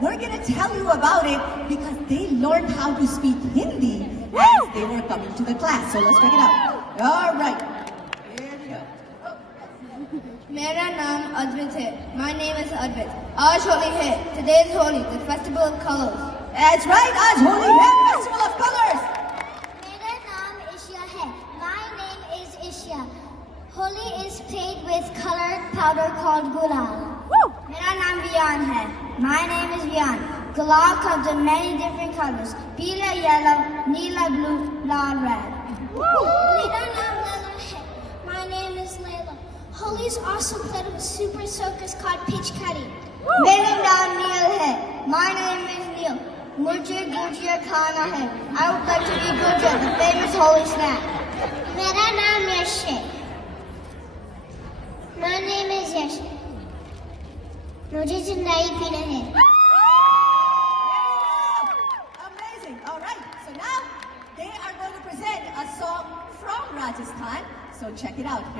we're gonna tell you about it because they learned how to speak Hindi as they were coming to the class. So let's check it out. All right. Here we go. मेरा नाम अद्वित है. My name is Advit. आज होली है. Today is Holi, the festival of colors. That's right. आज होली है, festival of colors. मेरा नाम ईशिया है. My name is Ishia. Holi is played with colored powder called gulal. मेरा नाम वियान है. My name is Vian. Gulal comes in many different colors: pila, yellow, neela, blue, lal, red. मेरा नाम Layla है. My name is Layla. Holi is also played with super soakers called peach cutty. मेरा नाम नील है. My name is Neil. मुझे गुजिया खाना है. I would like to eat gujia, the famous Holi snack. मेरा नाम यश है. My name is Yash. मुझे ठंडाई पीना है. Amazing. All right. So now they are going to present a song from Rajasthan. So check it out.